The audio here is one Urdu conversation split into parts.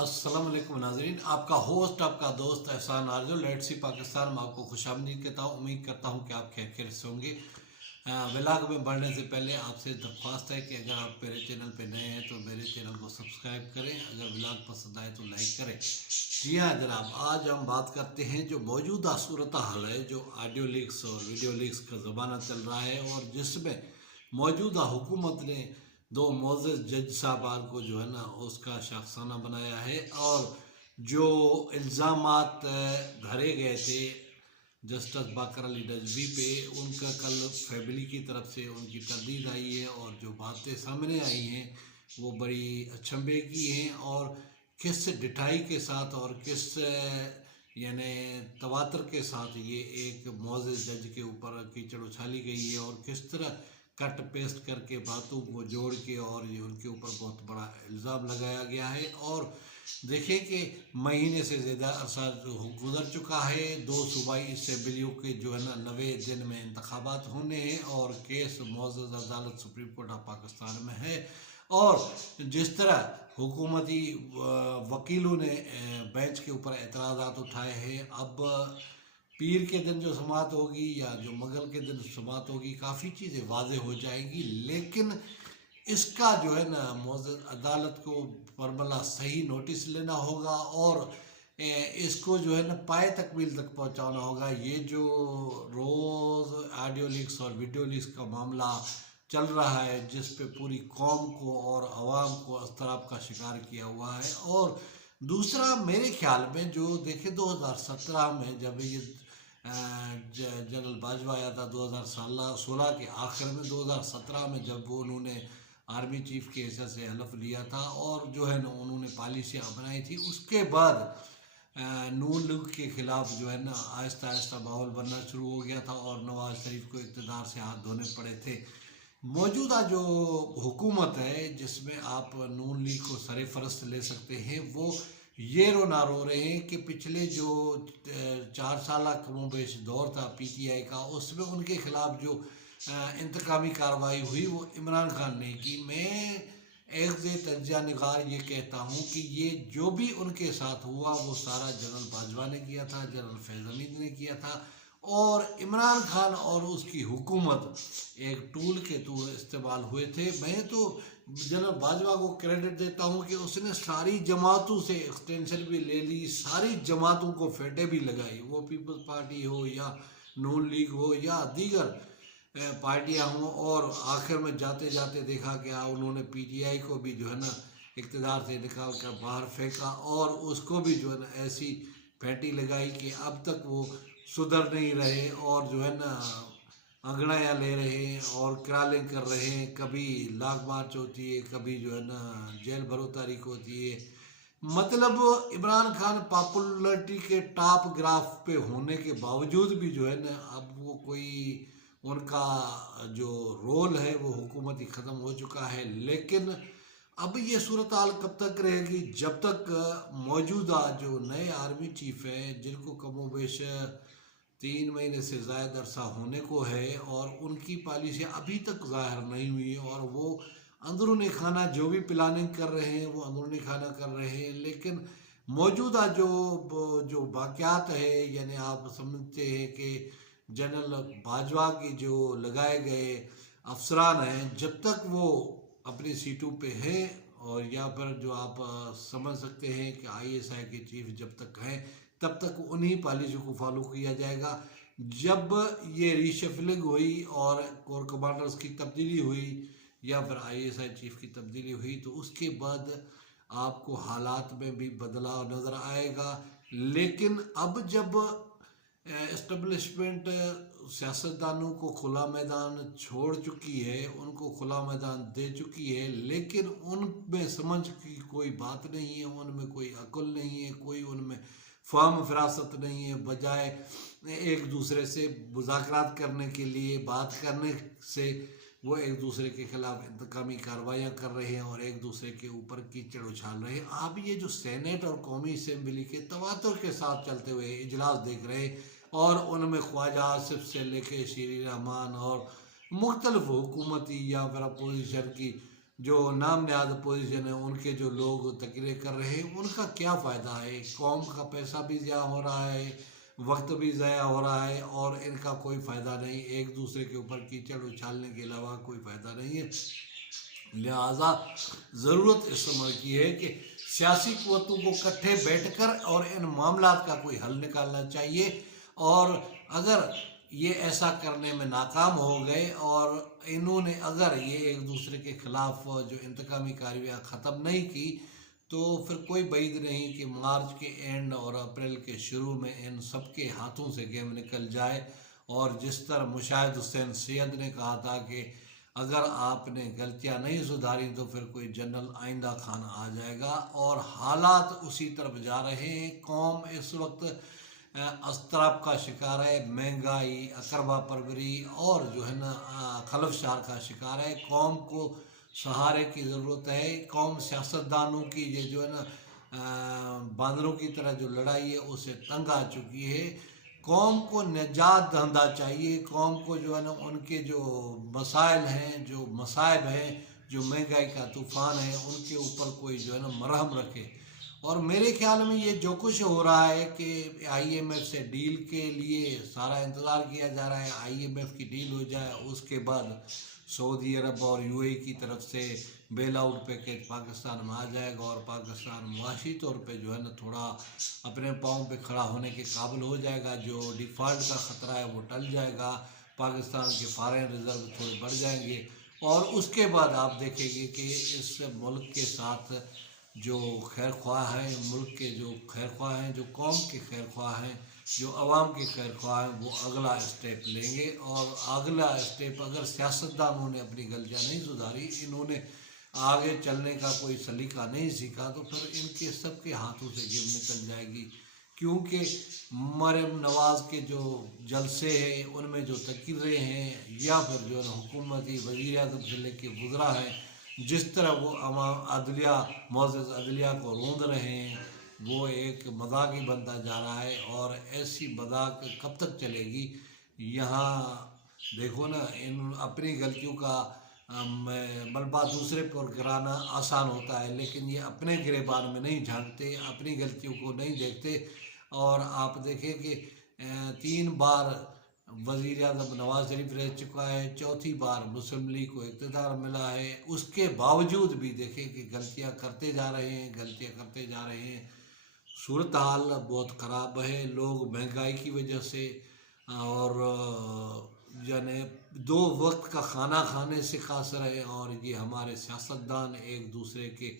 السلام علیکم ناظرین، آپ کا ہوسٹ آپ کا دوست احسان آرزو لیٹ سی پاکستان میں آپ کو خوش آمدید کہتا ہوں۔ امید کرتا ہوں کہ آپ خیر سے ہوں گے۔ ولاگ میں بڑھنے سے پہلے آپ سے درخواست ہے کہ اگر آپ میرے چینل پہ نئے ہیں تو میرے چینل کو سبسکرائب کریں، اگر ولاگ پسند آئے تو لائک کریں۔ جی ہاں جناب، آج ہم بات کرتے ہیں جو موجودہ صورتحال ہے، جو آڈیو لیکس اور ویڈیو لیکس کا زمانہ چل رہا ہے، اور جس میں موجودہ حکومت نے دو معزز جج صاحبان کو جو ہے نا اس کا شاخسانہ بنایا ہے، اور جو الزامات دھرے گئے تھے جسٹس باقر علی نجوی پہ، ان کا کل فیملی کی طرف سے ان کی تردید آئی ہے، اور جو باتیں سامنے آئی ہیں وہ بڑی اچنبھے کی ہیں، اور کس ڈٹائی کے ساتھ اور کس یعنی تواتر کے ساتھ یہ ایک معزز جج کے اوپر کیچڑ اچھالی گئی ہے، اور کس طرح کٹ پیسٹ کر کے باتوں کو جوڑ کے اور یہ ان کے اوپر بہت بڑا الزام لگایا گیا ہے۔ اور دیکھیں کہ مہینے سے زیادہ عرصہ گزر چکا ہے، دو صوبائی اسمبلیوں کے جو ہے نا 90 دن میں انتخابات ہونے ہیں، اور کیس معزز عدالت سپریم کورٹ آف پاکستان میں ہے، اور جس طرح حکومتی وکیلوں نے بینچ کے اوپر اعتراضات اٹھائے ہیں، اب پیر کے دن جو سماعت ہوگی یا جو منگل کے دن سماعت ہوگی کافی چیزیں واضح ہو جائیں گی، لیکن اس کا جو ہے نا معزز عدالت کو برملا صحیح نوٹس لینا ہوگا، اور اس کو جو ہے نا پائے تکمیل تک پہنچانا ہوگا۔ یہ جو روز آڈیو لیکس اور ویڈیو لیکس کا معاملہ چل رہا ہے، جس پہ پوری قوم کو اور عوام کو اضطراب کا شکار کیا ہوا ہے، اور دوسرا میرے خیال میں جو دیکھیں 2017 میں جب یہ جنرل باجوہ آیا تھا 2016 کے آخر میں، 2017 میں جب وہ انہوں نے آرمی چیف کی حیثیت سے حلف لیا تھا، اور جو ہے نا انہوں نے پالیسیاں بنائی تھی، اس کے بعد نون لیگ کے خلاف جو ہے نا آہستہ آہستہ ماحول بننا شروع ہو گیا تھا، اور نواز شریف کو اقتدار سے ہاتھ دھونے پڑے تھے۔ موجودہ جو حکومت ہے جس میں آپ نون لیگ کو سر فہرست لے سکتے ہیں، وہ یہ رو نہ رو رہے ہیں کہ پچھلے جو 4 سالہ کم و بیش دور تھا پی ٹی آئی کا، اس میں ان کے خلاف جو انتقامی کارروائی ہوئی وہ عمران خان نے کی۔ میں ایک تجزیہ نگار یہ کہتا ہوں کہ یہ جو بھی ان کے ساتھ ہوا وہ سارا جنرل باجوہ نے کیا تھا، جنرل فیض حمید نے کیا تھا، اور عمران خان اور اس کی حکومت ایک ٹول کے طور استعمال ہوئے تھے۔ میں تو جنرل باجوہ کو کریڈٹ دیتا ہوں کہ اس نے ساری جماعتوں سے ایکسٹینشن بھی لے لی، ساری جماعتوں کو فیٹیں بھی لگائی، وہ پیپلز پارٹی ہو یا نون لیگ ہو یا دیگر پارٹیاں ہوں، اور آخر میں جاتے جاتے دیکھا گیا انہوں نے پی ٹی آئی کو بھی جو ہے نا اقتدار سے نکال کر باہر پھینکا، اور اس کو بھی جو ہے نا ایسی پھینٹی لگائی کہ اب تک وہ سدھر نہیں رہے، اور جو ہے نا انگڑائیاں لے رہے ہیں اور کرالنگ کر رہے ہیں، کبھی لانگ مارچ ہوتی ہے، کبھی جو ہے نا جیل بھرو تاریخ ہوتی ہے۔ مطلب عمران خان پاپولرٹی کے ٹاپ گراف پہ ہونے کے باوجود بھی جو ہے نا اب وہ کوئی ان کا جو رول ہے وہ حکومتی ختم ہو چکا ہے، لیکن اب یہ صورتحال کب تک رہے گی؟ جب تک موجودہ جو نئے آرمی چیف ہیں، جن کو کم و بیش 3 مہینے سے زائد عرصہ ہونے کو ہے، اور ان کی پالیسیاں ابھی تک ظاہر نہیں ہوئی، اور وہ اندرونی خانہ جو بھی پلاننگ کر رہے ہیں وہ اندرونی خانہ کر رہے ہیں، لیکن موجودہ جو واقعات ہے، یعنی آپ سمجھتے ہیں کہ جنرل باجوہ کی جو لگائے گئے افسران ہیں، جب تک وہ اپنی سیٹوں پہ ہیں، اور یا پھر جو آپ سمجھ سکتے ہیں کہ آئی ایس آئی کے چیف جب تک ہیں تب تک انہی پالیسیوں کو فالو کیا جائے گا۔ جب یہ ریشفلنگ ہوئی اور کور کمانڈرز کی تبدیلی ہوئی یا پھر آئی ایس آئی چیف کی تبدیلی ہوئی، تو اس کے بعد آپ کو حالات میں بھی بدلاؤ نظر آئے گا، لیکن اب جب اسٹیبلشمنٹ سیاستدانوں کو کھلا میدان چھوڑ چکی ہے، ان کو کھلا میدان دے چکی ہے، لیکن ان میں سمجھ کی کوئی بات نہیں ہے، ان میں کوئی عقل نہیں ہے، کوئی ان میں فہم فراست نہیں ہے، بجائے ایک دوسرے سے مذاکرات کرنے کے لیے بات کرنے سے وہ ایک دوسرے کے خلاف انتقامی کارروائیاں کر رہے ہیں، اور ایک دوسرے کے اوپر کیچڑ اچھال رہے ہیں۔ آپ یہ جو سینیٹ اور قومی اسمبلی کے تواتر کے ساتھ چلتے ہوئے اجلاس دیکھ رہے ہیں، اور ان میں خواجہ آصف سے لے کے شیریں رحمان اور مختلف حکومتی یا پھر اپوزیشن کی جو نام نہاد پوزیشن ہے ان کے جو لوگ تقریر کر رہے ہیں ان کا کیا فائدہ ہے؟ قوم کا پیسہ بھی ضائع ہو رہا ہے، وقت بھی ضائع ہو رہا ہے، اور ان کا کوئی فائدہ نہیں، ایک دوسرے کے اوپر کیچڑ اچھالنے کے علاوہ کوئی فائدہ نہیں ہے۔ لہٰذا ضرورت اس عمر کی ہے کہ سیاسی قوتوں کو اکٹھے بیٹھ کر اور ان معاملات کا کوئی حل نکالنا چاہیے، اور اگر یہ ایسا کرنے میں ناکام ہو گئے اور انہوں نے اگر یہ ایک دوسرے کے خلاف جو انتقامی کارروائیاں ختم نہیں کی تو پھر کوئی بعید نہیں کہ مارچ کے اینڈ اور اپریل کے شروع میں ان سب کے ہاتھوں سے گیم نکل جائے، اور جس طرح مشاہد حسین سید نے کہا تھا کہ اگر آپ نے غلطیاں نہیں سدھاری تو پھر کوئی جنرل آئندہ خان آ جائے گا، اور حالات اسی طرف جا رہے ہیں۔ قوم اس وقت اضطراب کا شکار ہے، مہنگائی، اقربا پروری اور جو ہے نا خلفشار کا شکار ہے۔ قوم کو سہارے کی ضرورت ہے۔ قوم سیاستدانوں کی یہ جو ہے نا باندروں کی طرح جو لڑائی ہے اسے تنگ آ چکی ہے۔ قوم کو نجات دہندہ چاہیے، قوم کو جو ہے نا ان کے جو مسائل ہیں، جو مصائب ہیں، جو مہنگائی کا طوفان ہے، ان کے اوپر کوئی جو ہے نا مرہم رکھے۔ اور میرے خیال میں یہ جو کچھ ہو رہا ہے کہ آئی ایم ایف سے ڈیل کے لیے سارا انتظار کیا جا رہا ہے، آئی ایم ایف کی ڈیل ہو جائے، اس کے بعد سعودی عرب اور یو اے کی طرف سے بیل آؤٹ پیکیج پاکستان میں آ جائے گا، اور پاکستان معاشی طور پہ جو ہے نا تھوڑا اپنے پاؤں پہ کھڑا ہونے کے قابل ہو جائے گا، جو ڈیفالٹ کا خطرہ ہے وہ ٹل جائے گا، پاکستان کے فارن ریزرو تھوڑے بڑھ جائیں گے، اور اس کے بعد آپ دیکھیں گے کہ اس ملک کے ساتھ جو خیر خواہ ہیں، ملک کے جو خیر خواہ ہیں، جو قوم کے خیر خواہ ہیں، جو عوام کے خیر خواہ ہیں، وہ اگلا اسٹیپ لیں گے، اور اگلا اسٹیپ اگر سیاستدانوں نے اپنی غلطیاں نہیں سدھاری، انہوں نے آگے چلنے کا کوئی سلیقہ نہیں سیکھا، تو پھر ان کے سب کے ہاتھوں سے گیم نکل جائے گی، کیونکہ مریم نواز کے جو جلسے ہیں ان میں جو تقریریں ہیں، یا پھر جو حکومتی وزیر اعظم سے لے کے وزراء ہیں جس طرح وہ عدلیہ معزز عدلیہ کو روند رہے ہیں، وہ ایک مذاق ہی بنتا جا رہا ہے، اور ایسی مذاق کب تک چلے گی؟ یہاں دیکھو نا، ان اپنی غلطیوں کا ملبہ دوسرے پر گرانا آسان ہوتا ہے، لیکن یہ اپنے گریبان میں نہیں جھانکتے، اپنی غلطیوں کو نہیں دیکھتے، اور آپ دیکھیں کہ 3 بار وزیر اعظم نواز شریف رہ چکا ہے، چوتھی بار مسلم لیگ کو اقتدار ملا ہے، اس کے باوجود بھی دیکھیں کہ غلطیاں کرتے جا رہے ہیں، غلطیاں کرتے جا رہے ہیں۔ صورتحال بہت خراب ہے، لوگ مہنگائی کی وجہ سے اور یعنی 2 وقت کا کھانا کھانے سے قاصر ہے، اور یہ ہمارے سیاستدان ایک دوسرے کے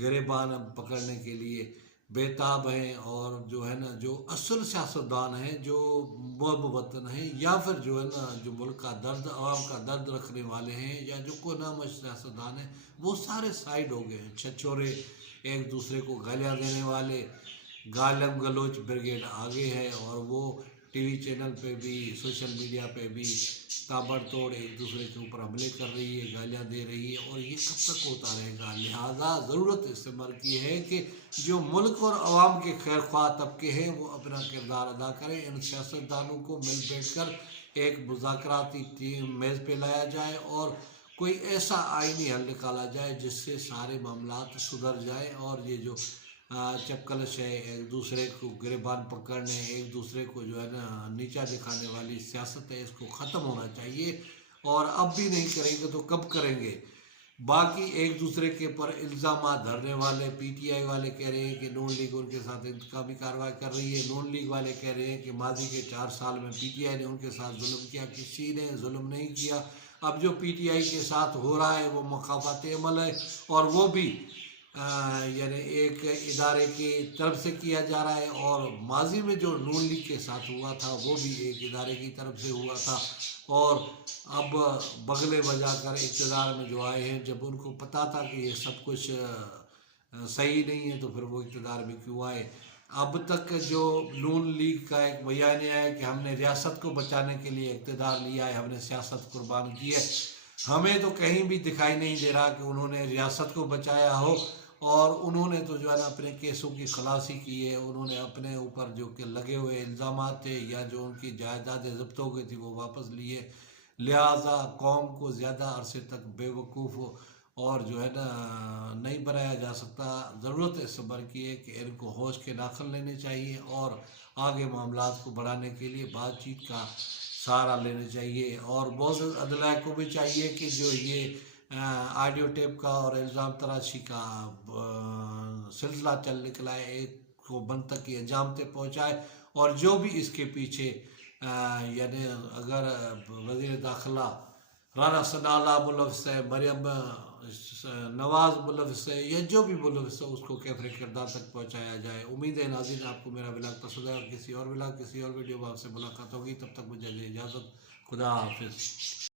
گریبان پکڑنے کے لیے بےتاب ہیں، اور جو ہے نا جو اصل سیاستدان ہیں، جو محب وطن ہیں، یا پھر جو ہے نا جو ملک کا درد، عوام کا درد رکھنے والے ہیں، یا جو کوئی نامش سیاستدان ہیں، وہ سارے سائیڈ ہو گئے ہیں، چھچورے، ایک دوسرے کو گالیاں دینے والے، گالم گلوچ بریگیڈ آگے ہے، اور وہ ٹی وی چینل پہ بھی، سوشل میڈیا پہ بھی تابڑ توڑ ایک دوسرے کے اوپر حملے کر رہی ہے، گالیاں دے رہی ہے، اور یہ کب تک ہوتا رہے گا؟ لہٰذا ضرورت اس عمر کی ہے کہ جو ملک اور عوام کے خیر خواہ طبقے ہیں وہ اپنا کردار ادا کریں، ان سیاستدانوں کو مل بیٹھ کر ایک مذاکراتی میز پہ لایا جائے، اور کوئی ایسا آئینی حل نکالا جائے جس سے سارے معاملات سدھر جائیں، اور یہ جو چپکلش ہے، ایک دوسرے کو گریبان پکڑنے، ایک دوسرے کو جو ہے نا نیچا دکھانے والی سیاست ہے، اس کو ختم ہونا چاہیے، اور اب بھی نہیں کریں گے تو کب کریں گے؟ باقی ایک دوسرے کے پر الزامات دھرنے والے، پی ٹی آئی والے کہہ رہے ہیں کہ نون لیگ ان کے ساتھ انتقامی کارروائی کر رہی ہے، نون لیگ والے کہہ رہے ہیں کہ ماضی کے 4 سال میں پی ٹی آئی نے ان کے ساتھ ظلم کیا، کسی نے ظلم نہیں کیا، اب جو پی ٹی آئی کے ساتھ ہو رہا ہے وہ مخافات عمل ہے، اور وہ بھی یعنی ایک ادارے کی طرف سے کیا جا رہا ہے، اور ماضی میں جو نون لیگ کے ساتھ ہوا تھا وہ بھی ایک ادارے کی طرف سے ہوا تھا، اور اب بغلے بجا کر اقتدار میں جو آئے ہیں، جب ان کو پتہ تھا کہ یہ سب کچھ صحیح نہیں ہے تو پھر وہ اقتدار میں کیوں آئے؟ اب تک جو نون لیگ کا ایک بیانیہ ہے کہ ہم نے ریاست کو بچانے کے لیے اقتدار لیا ہے، ہم نے سیاست قربان کی ہے، ہمیں تو کہیں بھی دکھائی نہیں دے رہا کہ انہوں نے ریاست کو بچایا ہو، اور انہوں نے تو جو ہے نا اپنے کیسوں کی خلاصی کی ہے، انہوں نے اپنے اوپر جو کہ لگے ہوئے الزامات تھے یا جو ان کی جائیدادیں ضبط ہو گئی تھی وہ واپس لیے، لہٰذا قوم کو زیادہ عرصے تک بے وقوف اور جو ہے نا نہیں بنایا جا سکتا. ضرورت اس صبر کی ہے کہ ان کو ہوش کے ناخن لینے چاہیے اور آگے معاملات کو بڑھانے کے لیے بات چیت کا سہارا لینا چاہیے. اور بہت عدلیہ کو بھی چاہیے کہ جو یہ آڈیو ٹیپ کا اور الزام تراشی کا سلسلہ چل نکلا ہے ایک کو بند تک یہ انجام تک پہنچائے. اور جو بھی اس کے پیچھے یعنی اگر وزیر داخلہ رانا ثناء اللہ ملوث ہے، مریم نواز ملوث ہے، یا جو بھی ملوث ہے اس کو کیسے کردار تک پہنچایا جائے. امید ہے ناظرین آپ کو میرا ولاگ پسند ہے اور کسی اور ویڈیو میں آپ سے ملاقات ہوگی. تب تک مجھے اجازت. خدا حافظ.